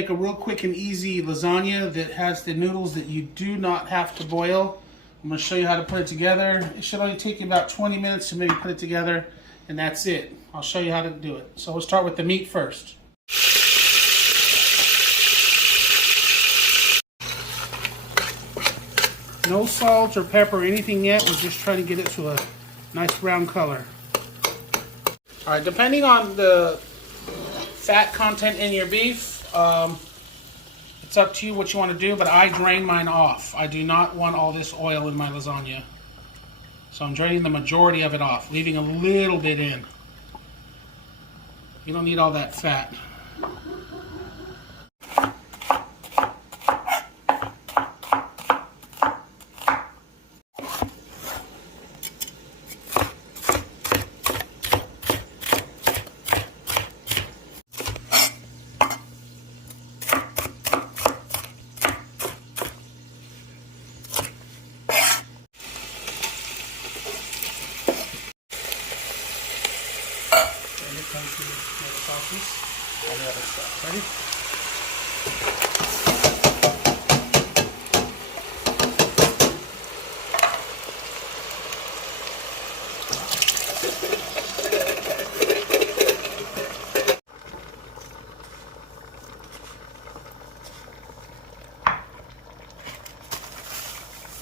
make a real quick and easy lasagna that has the noodles that you do not have to boil. I'm going to show you how to put it together. It should only take you about 20 minutes to maybe put it together, and that's it. I'll show you how to do it. So we'll start with the meat first. No salt or pepper or anything yet. We're just trying to get it to a nice brown color. All right, depending on the fat content in your beef, it's up to you what you want to do, but I drain mine off. I do not want all this oil in my lasagna. So I'm draining the majority of it off, leaving a little bit in. You don't need all that fat. All the other stuff. Ready?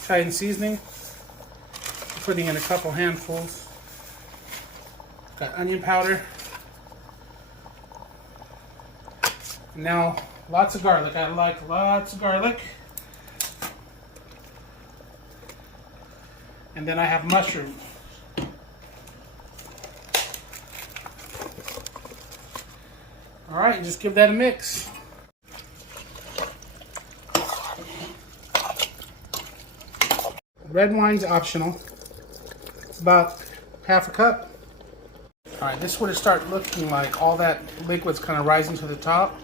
Italian seasoning. I'm putting in a couple handfuls. Got onion powder. Now, lots of garlic. I like lots of garlic. And then I have mushroom. All right, just give that a mix. Red wine's optional. It's about half a cup. All right, this is what it starts looking like. All that liquid's kind of rising to the top.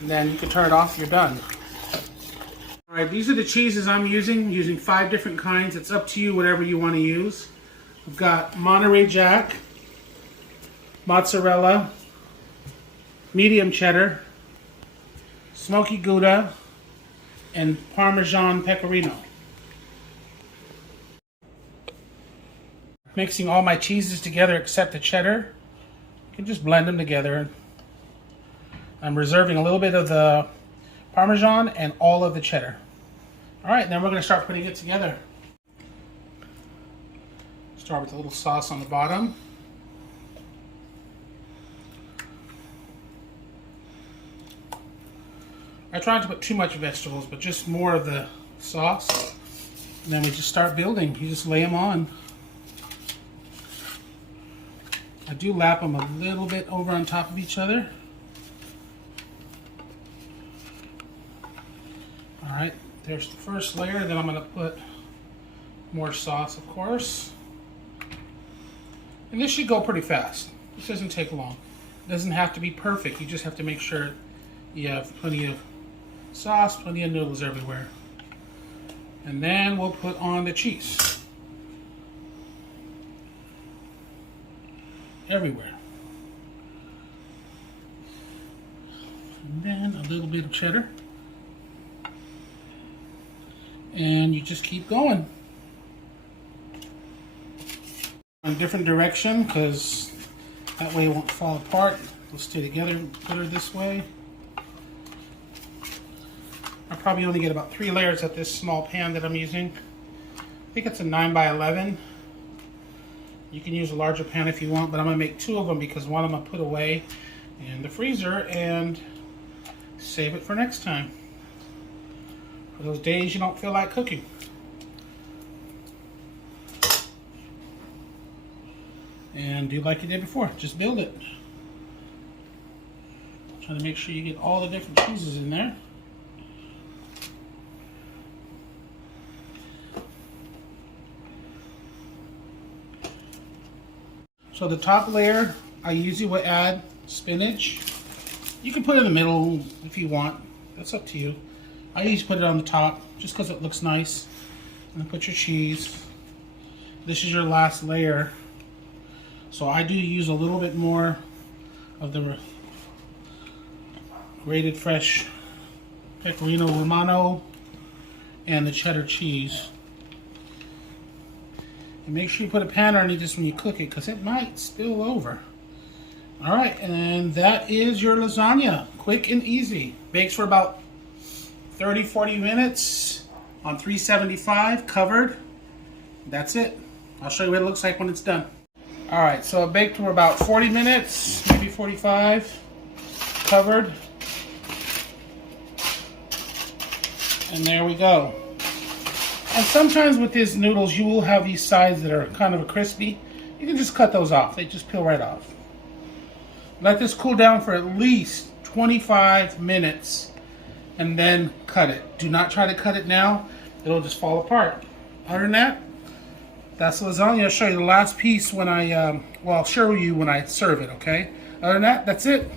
And then you can turn it off, you're done. All right, these are the cheeses I'm using. I'm using 5 different kinds. It's up to you, whatever you want to use. I've got Monterey Jack, mozzarella, medium cheddar, smoky Gouda, and Parmesan pecorino. Mixing all my cheeses together except the cheddar. You can just blend them together. I'm reserving a little bit of the Parmesan and all of the cheddar. All right, then we're going to start putting it together. Start with a little sauce on the bottom. I try not to put too much vegetables, but just more of the sauce. And then we just start building. You just lay them on. I do lap them a little bit over on top of each other. All right, there's the first layer. Then I'm going to put more sauce, of course. And this should go pretty fast. This doesn't take long. It doesn't have to be perfect. You just have to make sure you have plenty of sauce, plenty of noodles everywhere. And then we'll put on the cheese. Everywhere. And then a little bit of cheddar. And you just keep going. In a different direction, because that way it won't fall apart. They'll stay together. Put her this way. I probably only get about 3 layers at this small pan that I'm using. I think it's a 9 by 11. You can use a larger pan if you want, but I'm going to make 2 of them because one I'm going to put away in the freezer and save it for next time. For those days you don't feel like cooking. And do like you did before, just build it. Trying to make sure you get all the different cheeses in there. So the top layer, I usually would add spinach. You can put it in the middle if you want. That's up to you. I usually put it on the top just because it looks nice. And then put your cheese. This is your last layer. So I do use a little bit more of the grated fresh pecorino romano and the cheddar cheese. And make sure you put a pan underneath this when you cook it, because it might spill over. All right, and that is your lasagna. Quick and easy. Bakes for about 30-40 minutes on 375, covered. That's it. I'll show you what it looks like when it's done. All right, so it baked for about 40 minutes, maybe 45, covered. And there we go. And sometimes with these noodles, you will have these sides that are kind of crispy. You can just cut those off. They just peel right off. Let this cool down for at least 25 minutes and then cut it. Do not try to cut it now. It'll just fall apart. Other than that, that's the lasagna. I'll show you the last piece when I'll show you when I serve it, okay? Other than that, that's it.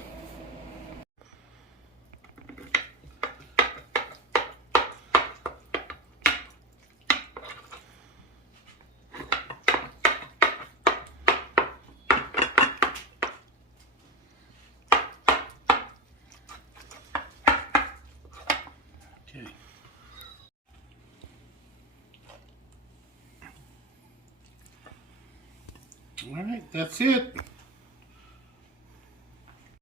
Okay. All right, that's it.